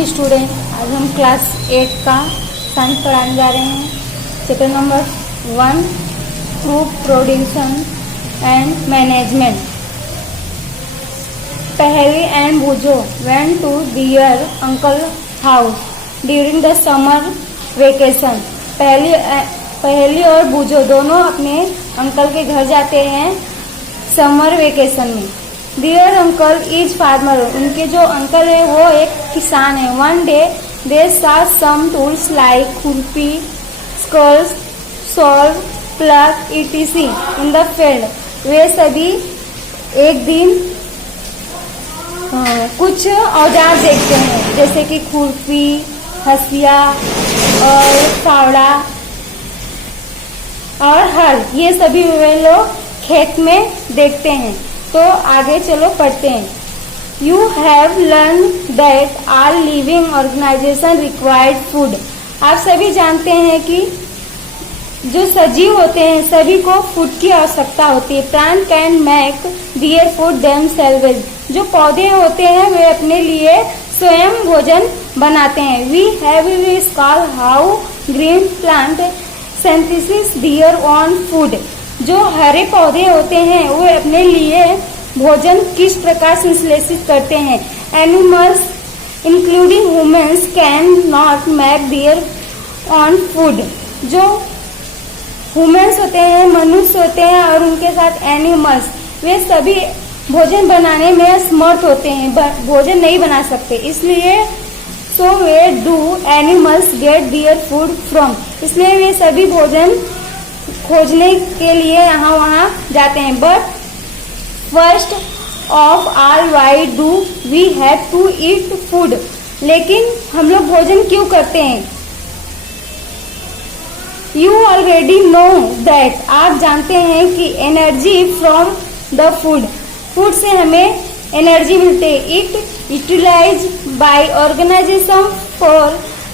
Morning student. आज हम class 8 का साइंस पढ़ाने जा रहे हैं। Chapter number 1 food production and management. Paheli and Boojho went to their uncle house during the summer vacation. Paheli और बूझो दोनों अपने अंकल के घर जाते हैं समर वेकेशन में। Their uncle is farmer. उनके जो अंकल है वो एक किसान है। One day they saw some tools like खुरपी, skulls, saw, plug, etc. in the field. वे सभी एक दिन कुछ औजार देखते हैं जैसे कि खुरपी, हंसिया और फावड़ा और हल। ये सभी वे लोग खेत में देखते हैं। तो आगे चलो पढ़ते हैं। You have learn that all living organization required food. आप सभी जानते हैं कि जो सजीव होते हैं सभी को फूड की आवश्यकता होती है। Plant can make their food themselves. जो पौधे होते हैं वे अपने लिए स्वयं भोजन बनाते हैं। We have scroll how green plant synthesis their own food. जो हरे पौधे होते हैं वे अपने लिए भोजन किस प्रकार संश्लेषित करते हैं। Animals including humans can not make their own food. जो ह्यूमंस होते हैं, मनुष्य होते हैं और उनके साथ एनिमल्स, वे सभी भोजन बनाने में असमर्थ होते हैं, भोजन नहीं बना सकते। इसलिए so where do animals get their food from. इसलिए वे सभी भोजन खोजने के लिए यहाँ वहाँ जाते हैं। But first of all why do we have to eat food. लेकिन हम लोग भोजन क्यों करते हैं? You already know that. आप जानते हैं कि energy from the food. Food से हमें एनर्जी मिलती है। It utilize by organization for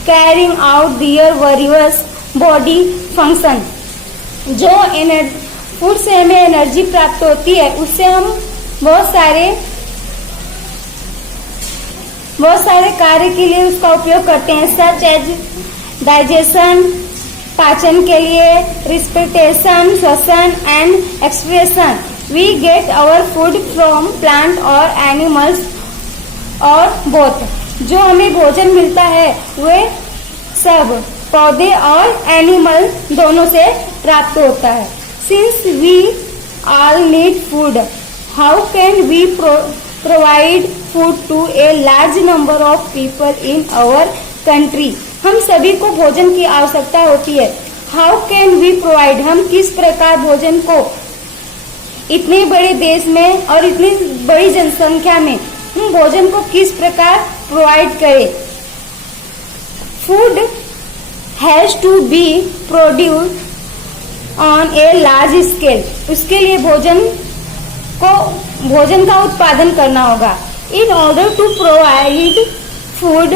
carrying out their various body function. जो फूड से हमें एनर्जी प्राप्त होती है उससे हम बहुत सारे कार्य के लिए उसका उपयोग करते हैं, सच एज डाइजेशन, पाचन के लिए, रिस्पिरेशन, श्वसन and expression. We get our food from plant और एनिमल्स और बोथ। जो हमें भोजन मिलता है वे सब पौधे और एनिमल दोनों से प्राप्त होता है। Since we all need food, how can we provide food to a large number of people in our country. हम सभी को भोजन की आवश्यकता होती है। हाउ कैन वी प्रोवाइड, हम किस प्रकार भोजन को इतने बड़े देश में और इतनी बड़ी जनसंख्या में हम भोजन को किस प्रकार प्रोवाइड करें। Food has to be produce on a large scale. उसके लिए भोजन का उत्पादन करना होगा। In order to provide food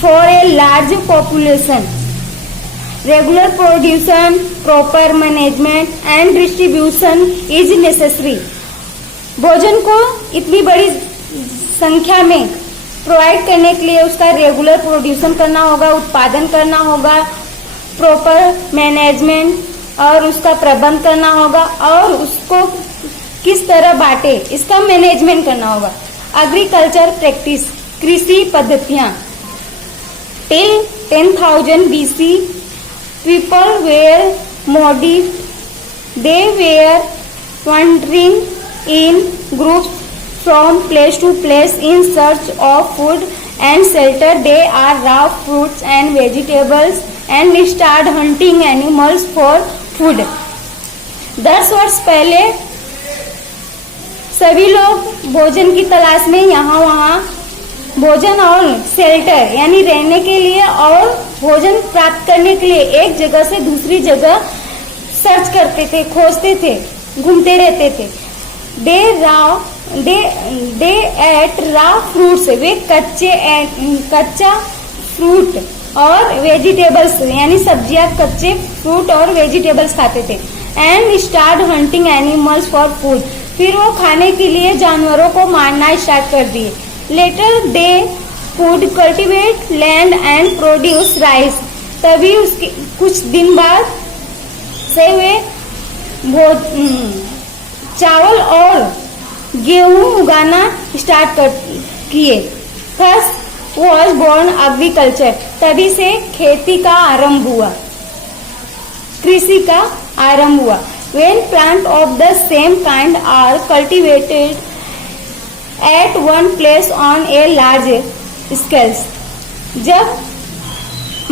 for a large population, regular production, proper management and distribution is necessary. भोजन को इतनी बड़ी संख्या में प्रोवाइड करने के लिए उसका रेगुलर प्रोड्यूशन करना होगा, उत्पादन करना होगा, प्रॉपर मैनेजमेंट और उसका प्रबंध करना होगा और उसको किस तरह बांटे इसका मैनेजमेंट करना होगा। एग्रीकल्चर प्रैक्टिस, कृषि पद्धतियां। Till 10,000 BC people were nomadic. They were wandering in groups from place to place in search of food and shelter. They are raw fruits and vegetables and start hunting animals for food. 10 वर्ष पहले सभी लोग भोजन की तलाश में यहाँ वहाँ भोजन और शेल्टर यानी रहने के लिए और भोजन प्राप्त करने के लिए एक जगह से दूसरी जगह सर्च करते थे, खोजते थे, घूमते रहते थे। दे एट रॉ फ्रूट्स। वे कच्चा फ्रूट और वेजिटेबल्स यानी सब्जियां, कच्चे फ्रूट और वेजिटेबल्स खाते थे। And start hunting animals for food. फिर वो खाने के लिए जानवरों को मारना स्टार्ट कर दिए। Later they could cultivate land and produce rice. तभी उसके कुछ दिन बाद से वे चावल और गेहूं उगाना स्टार्ट किए। Thus was born agriculture. तभी से खेती का आरंभ हुआ, कृषि का आरंभ हुआ। When plants of the same kind are cultivated at one place on a large scale, जब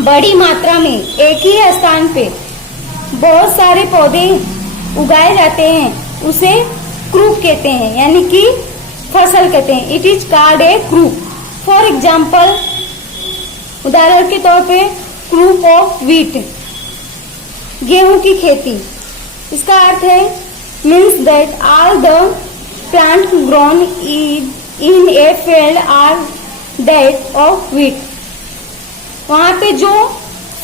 बड़ी मात्रा में एक ही स्थान पे बहुत सारे पौधे उगाए जाते हैं, उसे क्रूप कहते हैं, यानी कि फसल कहते हैं। It is called a croup. For example, उदाहरण के तौर पे क्रूप ऑफ व्हीट, गेहूं की खेती। इसका अर्थ है means that all the plant grown in a field are that of wheat. वहां पे जो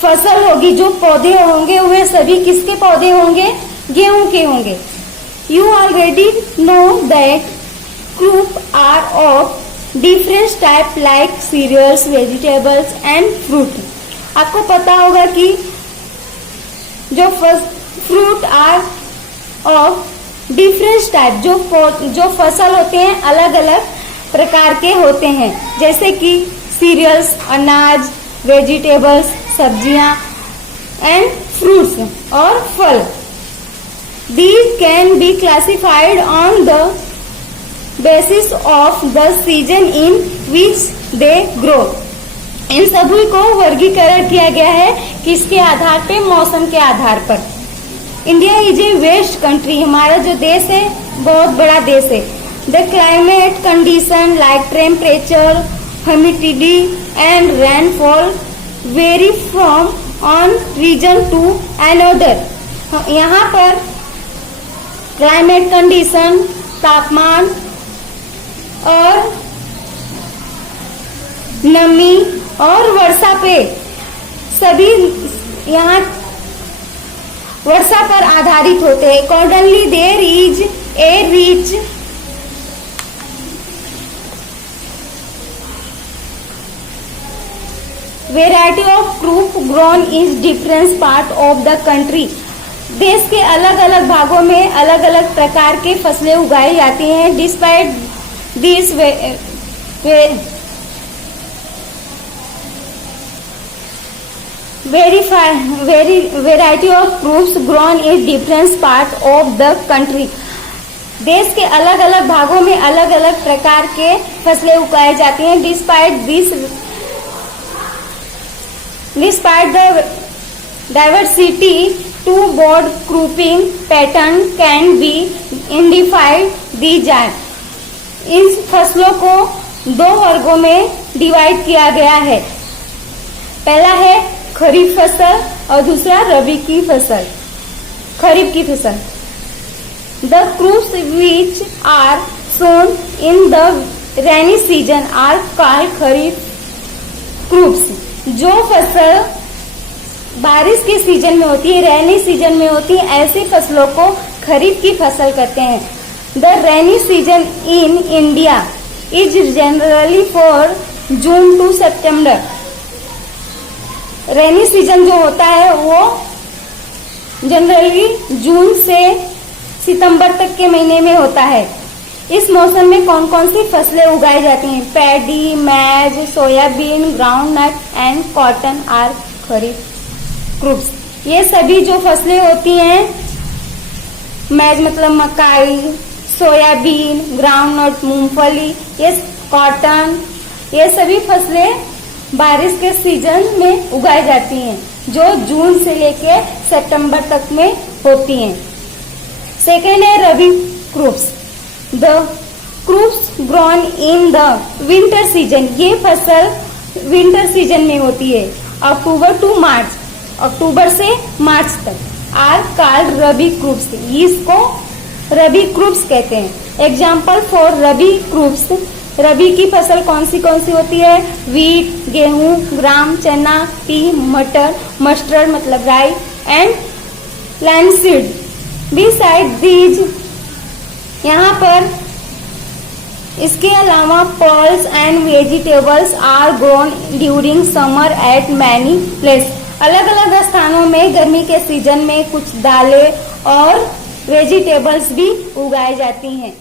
फसल होगी, जो पौधे होंगे, वे सभी किसके पौधे होंगे? गेहूं के होंगे। You already know that crop are of different type like cereals, vegetables and fruit. आपको पता होगा कि जो fruit are of different type, जो फसल होते हैं अलग अलग प्रकार के होते हैं, जैसे कि सीरियल्स अनाज, वेजिटेबल्स सब्जियां एंड फ्रूट्स और फल। These can be classified on the basis of the season in which they grow. इन सभी को वर्गीकरण किया गया है किसके आधार पे? मौसम के आधार पर। India is a vast country. हमारा जो देश है बहुत बड़ा देश है। The climate condition like temperature, humidity and rainfall vary from one region to another. यहाँ पर क्लाइमेट कंडीशन, तापमान और नमी और वर्षा पे, सभी यहाँ वर्षा पर आधारित होते हैं। Accordingly there is a rich variety of crop grown in different part of the country. देश के अलग अलग भागों में अलग अलग प्रकार के फसलें उगाई जाती हैं। Despite this variety of crops grown in different part of the country. देश के अलग अलग भागों में अलग अलग प्रकार के फसलें उगाई जाती हैं। Despite the diversity, two broad grouping pattern can be identified. These are, इन फसलों को दो वर्गों में डिवाइड किया गया है। पहला है खरीफ फसल और दूसरा रबी की फसल, खरीफ की फसल। The crops which are sown in the rainy season are called kharif crops। जो फसल बारिश के सीजन में होती है, रेनी सीजन में होती है, ऐसी फसलों को खरीफ की फसल कहते हैं। The rainy season in India is generally for June to September. Rainy season जो होता है वो जनरली जून से सितंबर तक के महीने में होता है। इस मौसम में कौन कौन सी फसलें उगाई जाती हैं? Paddy, maize, soybean, groundnut and cotton are kharif crops. ये सभी जो फसलें होती हैं, मैज मतलब मकाई, सोयाबीन, ग्राउंडनट मूंगफली, ये कॉटन, ये सभी फसलें बारिश के सीजन में उगाई जाती हैं, जो जून से लेके सितंबर तक में होती हैं। सेकेंड है rabi crops. The crops grown in the winter season. ये फसल विंटर सीजन में होती है, अक्टूबर टू मार्च, अक्टूबर से मार्च तक। आर कॉल्ड रबी क्रूप्स। इसको रबी क्रूप्स कहते हैं। एग्जाम्पल फॉर रबी क्रूप्स, रबी की फसल कौन सी होती है? वीट, गेहूं, ग्राम, चना, पी, मटर, मस्टर्ड मतलब राई एंड लैंसीड। बिसाइड दीज, यहाँ पर इसके अलावा pulse and vegetables are grown during summer at many place. अलग अलग स्थानों में गर्मी के सीजन में कुछ दालें और वेजिटेबल्स भी उगाई जाती हैं।